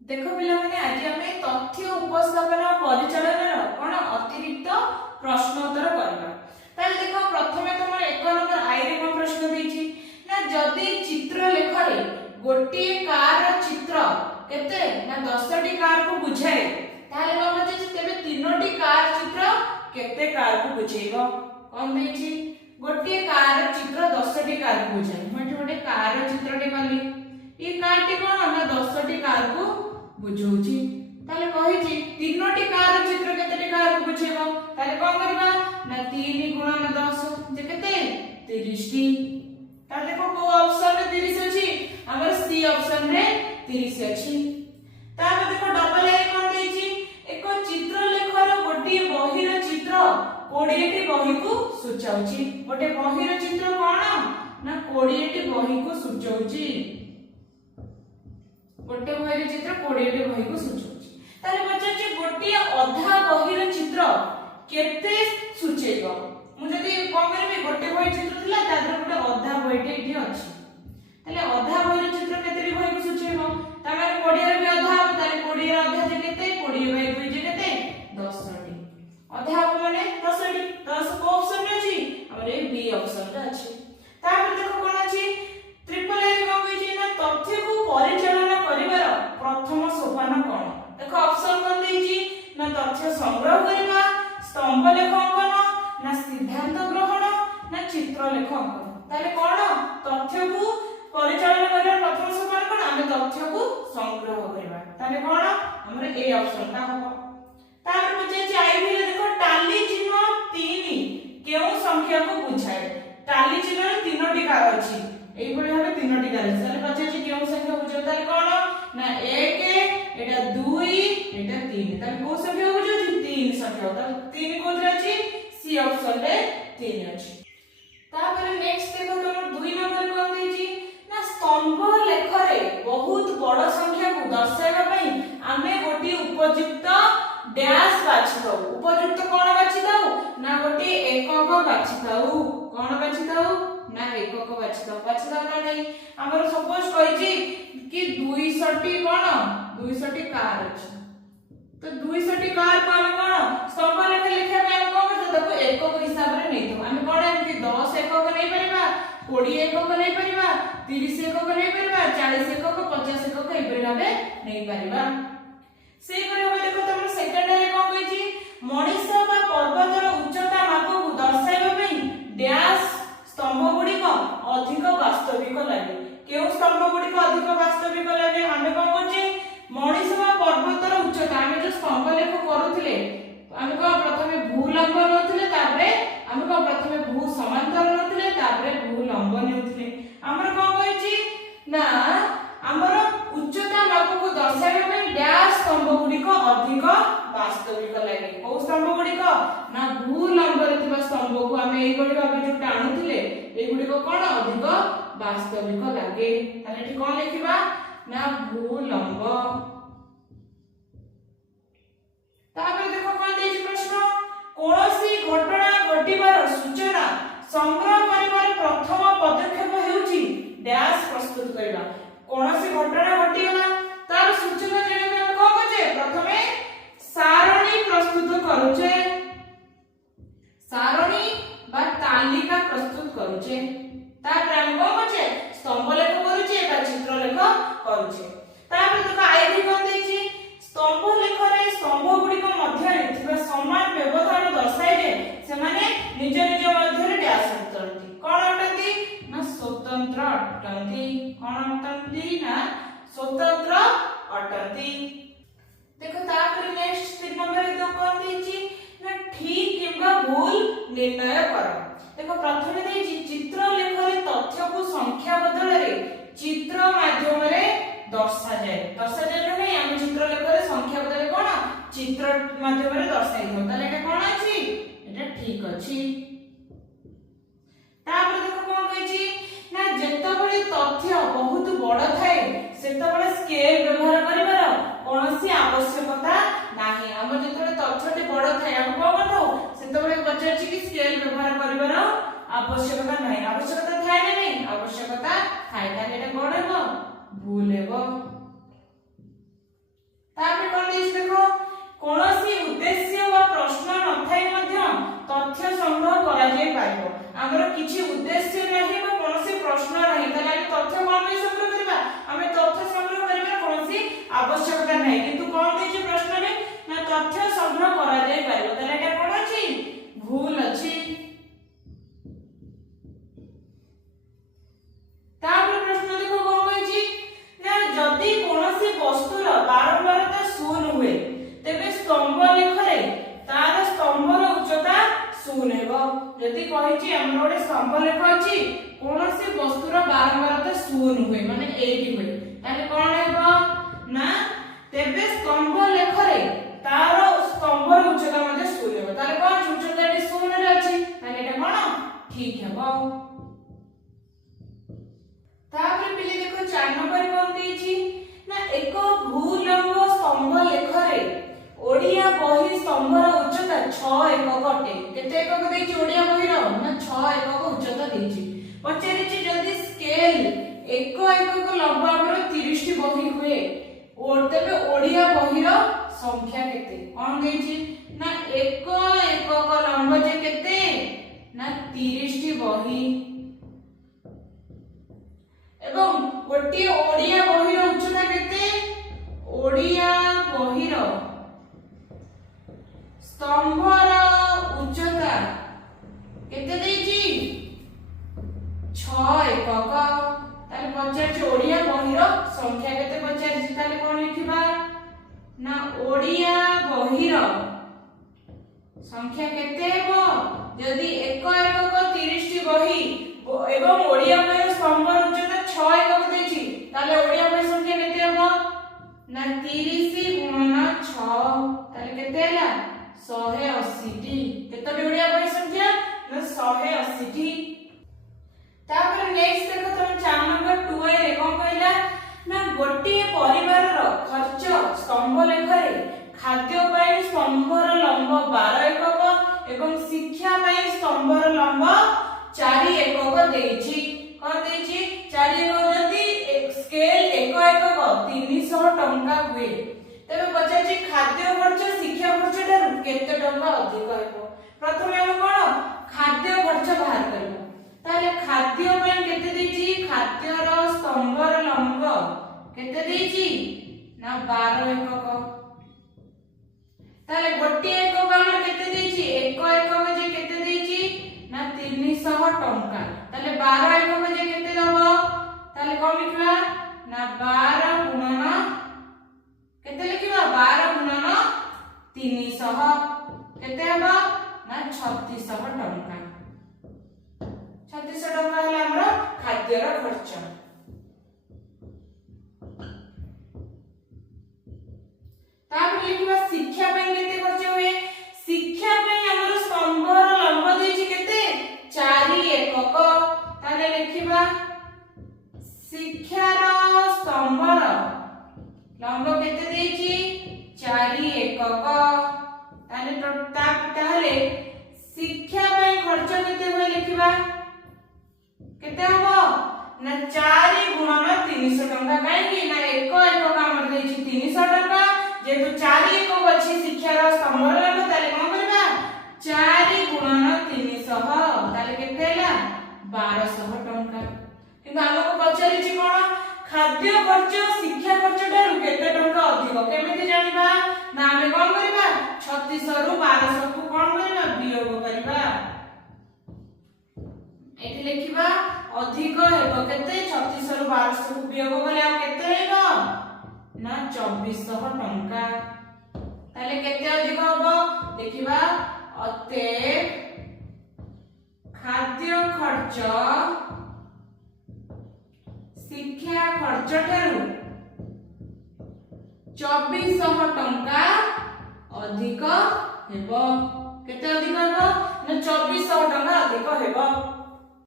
देखो पिला माने आज आमे तथ्य उपस्थापन परिचालन कोन अतिरिक्त प्रश्न उत्तर करबा। ताले देखो प्रथमे तमर 1 नंबर आई रे कोन प्रश्न देछि ना जदी चित्र लेखरे गोटे कार चित्र केते ना 10 टी कार को बुझाए ताले कोन बचे तेबे 3 टी कार चित्र केते कार को बुझेइबो कोन देछि गोटे कार चित्र 10 टी कार को बुझाए मटे गोटे कार चित्र टे कली ई कार टी कोन ना 10 टी कार को बुझौची ताले कहिची 3 टी कार चित्र केते कार को बुझेबो ताले कोन करबा ना 3 गुणन 10 जे केते 30 टी ताले को ऑप्शन रे 30 अछि हमर सी ऑप्शन रे 30 अछि तापर देखो डबल ए कोन देछि एक चित्र लेखर गोटे बहिर चित्र 20 टी बही को सूचाउची गोटे बहिर चित्र कोन ना 20 टी बही को सूचाउची गोटे बहिर चित्र 20 टी बही को सूचाउची ताले बच्चा गोटे अधा बहिर चित्र केते सूचेइबो मु जदी कोन करबे गोटे बहिर चित्र थिला तादर गोटे अधा बहिटे इठी अछि ताले अधा बहिर चित्र केते टी बही को सूचेइबो तामारे 20 रे भी अधा ताले 20 रे अधा जे केते 20 बाय 2 जे केते 10 टी अधा माने 10 टी 10 को ऑप्शन रे अछि हमरे बी ऑप्शन रे अछि तापर देखो कोन अछि ट्रिपल ए कोन कहै छै ना तथ्य को परिचालन करिवार प्रथम सोपान कोन देखो ऑप्शन कोन देछि ना तथ्य संग्रह करिवा स्तंभ लेख अंकन ना सिद्धांत ग्रहण ना चित्र लेख अंकन ताले कोन तथ्य को परिचालन करिवार प्रथम सोपान कोन हम तथ्य को संग्रह करिवा ताले कोन हमरे ए ऑप्शन ता हो तापर बुझे छै आई भी देखो टाली चिन्ह 3 केउ संख्या को बुझाए टाली चिन्ह रे 3 टी कार अछि एई भली भाबे 3 टी कार अछि ताले पछे छै केउ संख्या बुझाए ताले कोन ना 1 एटा 2 एटा 3 ताले को संख्या बुझो छै 3 संख्या ताले 3 कोथरे अछि सी ऑप्शन रे 3 अछि तापर नेक्स्ट देखो तमर 2 नंबर कोन दै छी ना स्तंभ लेखरे बहुत बड़ संख्या को दर्शाइबा पई आमे गोटी उपयुक्त डैश बाछिताउ उपयुक्त कोन बाछिताउ ना गोटी एकक बाछिताउ कोन बाछिताउ ना एकक बाछिताउ ना नै हमर सपोज कहि छी कि 200 टी कोन 200 टी कार अछि तो 200 टी कार को हम कोन स्तंभ लेख लिखे में हम कोन करते देखो एकक हिसाब रे नै तो हम कोन एमति 10 एकक नै परिबा 20 एकक नै परिबा 30 एकक नै परिबा 40 एकक 50 एकक ए परि भाबे नै परिबा सेई परि भाबे देखो तमर सेकंड रे कोन कहै छी मनीष बा पर्वतर उच्चता मापक दर्शाइबा पई डैश स्तंभ गुडी को अधिक वास्तविक लागे केउ स्तंभ गुडी को अधिक वास्तविक लागे हमें कोन करछि मनीष बा पर्वतर उच्चता हम जो स्तंभ लेख करूथिले हम को प्रथमे भू लंब नथिले तापरे हम को प्रथमे भू समांतर नथिले तापरे भू लंब नेउथिले हमर कोन कहै छी ना हमर उच्चता मापक दर्शाइबा पई डैश स्तंभ गुडी को अधिक वास्तविक लागे को स्तंभ गुडी को ना भू लंब रे थिबा स्तंभ को हम एई गुडी भाबे जो टाणुथिले एई गुडी को कोन अधिक वास्तविक लागे ताले एठी कोन लिखिबा ना भू लंब तापर देखो कोन देछि प्रश्न कोनोसी घटना घटिबार सूचना संग्रह करिबार प्रथम पदक्षेप हेउची डैश प्रस्तुत करिबा कोनोसी घटना घटिगला तार सूचना जेने हम कोन करछे प्रथमे सारणी प्रस्तुत करूछे सारणी बा तालिका प्रस्तुत करूछे तापर हम कोन करछे स्तंभ लेख करूछे बा चित्र लेख करूछे तापर देखो आईडी कोन देछि स्तंभ लेख रे स्तंभ गुडी को मध्य रे थिबा समान व्यवधान दर्शाय जे से माने निज निज मध्य रे डैश अटंती कोन अटंती ना स्वतंत्र अटंती कोन अटंती ना स्वतंत्र अटंती देखो तापर नेक्स्ट 3 नंबर रे तो कोन देछि ना ठीक किबा भूल निर्णय करो देखो प्रथमे देछि चित्र लेख रे तथ्य को संख्या बदल रे चित्र माध्यम रे दर्शा जाय नै हम चित्र लेख रे संख्या बदल कोन चित्र माध्यम रे दर्शाइ दो ताले एटा कोन अछि एटा ठीक अछि तापर देखो कोन कहै छी ना जेतबेले तथ्य बहुत बड़ थाए सेतबेले स्केल व्यवहार करिवार कोनोसी आवश्यकता नाही हम जेतबेले तथ्यटे बड़ थाए हम कोन करथौ सेतबेले बच्चा छी कि स्केल व्यवहार करिवार आवश्यकता नाही आवश्यकता थाए नै आवश्यकता थाए ताले एटा कोन हेबो भूल हेबो जदि कहिछि हमर गोटे स्तंभ लेख अछि कोनोसी वस्तुर बारंबारता शून्य हुए माने 80 हुए ताले कोन हेबो ना तेबे स्तंभ लेखरे तार स्तंभर उच्चता मध्ये शून्य हो ताले कोन उच्चता एटी शून्य रे अछि ताले एटा कोन ठीक हेबो तापर पिले देखो 4 नंबर कोन देछि ना एक भूलंब स्तंभ लेखरे ओडिया बही स्तंभर उच्चता 6 एकक अटे केते एकक देछि ओडिया बहीर ना 6 एकक उच्चता देछि पचारिछि जदि स्केल एक एकक लंब हमर 30 टी बही हुए और तेबे ओडिया बहीर संख्या केते कोन देछि ना एक एकक लंब जे केते ना 30 टी बही एवं गोटे ओडिया बहीर उच्चता केते ओडिया बहीर स्तंभर उच्चता केते देछि 6 एकक ताले पचार ओडिया बहीर संख्या केते पचार ताले कोन लिखिबा ना ओडिया बहीर संख्या केते हेबो यदि एक एकक 30 टी बही एवं ओडिया बहीर स्तंभर उच्चता 6 एकक देछि ताले ओडिया बही संख्या केते हेबो ना 30 गुणन 6 ताले केते हैला 180 टी केते ओडिया बही संख्या ना 180 टी तापर नेक्स्ट देखो तुम 4 नंबर 2 रे कोन कहला ना गोटे परिवार रो खर्च स्तंभ लेखरे खाद्य पई स्तंभर लंब 12 एकक एवं शिक्षा पई स्तंभर लंब 4 एकक देछि कोन देछि 4 एकक जदि स्केल 1 एकक 300 टंका हुए तबे पचाछि खाद्य खर्च शिक्षा खर्च ठार केते टंका अधिक हेबो प्रथमे हम कोन खाद्य खर्च बाहर करबो ताले खाद्य पई केते देछि खाद्य रो स्तंभर लंब केते देछि ना 12 एकक ताले गोटे एकक हमर केते देछि 1 एकक जे केते देछि ना 300 टंका ताले 12 एकक जे केते दबो ताले कोन लिखबा ना 12 गुणन केते लिखिबा 12 गुणन 300 केते हबो ना 3600 टंका 3600 टंका हला हमर खाद्यर खर्च तापर लिखिबा शिक्षा पई केते खर्च हुए शिक्षा पई हमर स्तंभर लंब देछि केते 4 एकक ताले लिखिबा शिक्षार स्तंभर लंब केते देछि 4 एकक ताले शिक्षा पई खर्च केते होय लिखिबा केते हबो ना 4 गुणन 300 टंका काहे कि ना 1 एकक हमर देछि 300 टंका जेतु 4 एकक अछि शिक्षार स्तंभर लंब ताले कोन करबा 4 गुणन 300 ताले केते हैला 1200 टंका किंतु हमको पचारिछि कोन खाद्य खर्च शिक्षा खर्च ठार केते टंका अधिक केमिति जानिबा ना हमें कोन करबा 3600 रु 1200 को कोन करबा वियोग करबा एठी लिखिबा अधिक हेबो केते 3600 रु 1200 को वियोग कले आ केते हेबो ना 2400 टंका ताले केते अधिक होबो देखिबा अतएव खाद्य खर्च शिक्षा खर्च ठारू 2400 टंका अधिक हेबो केते अधिक हेबो ना 2400 टंका अधिक हेबो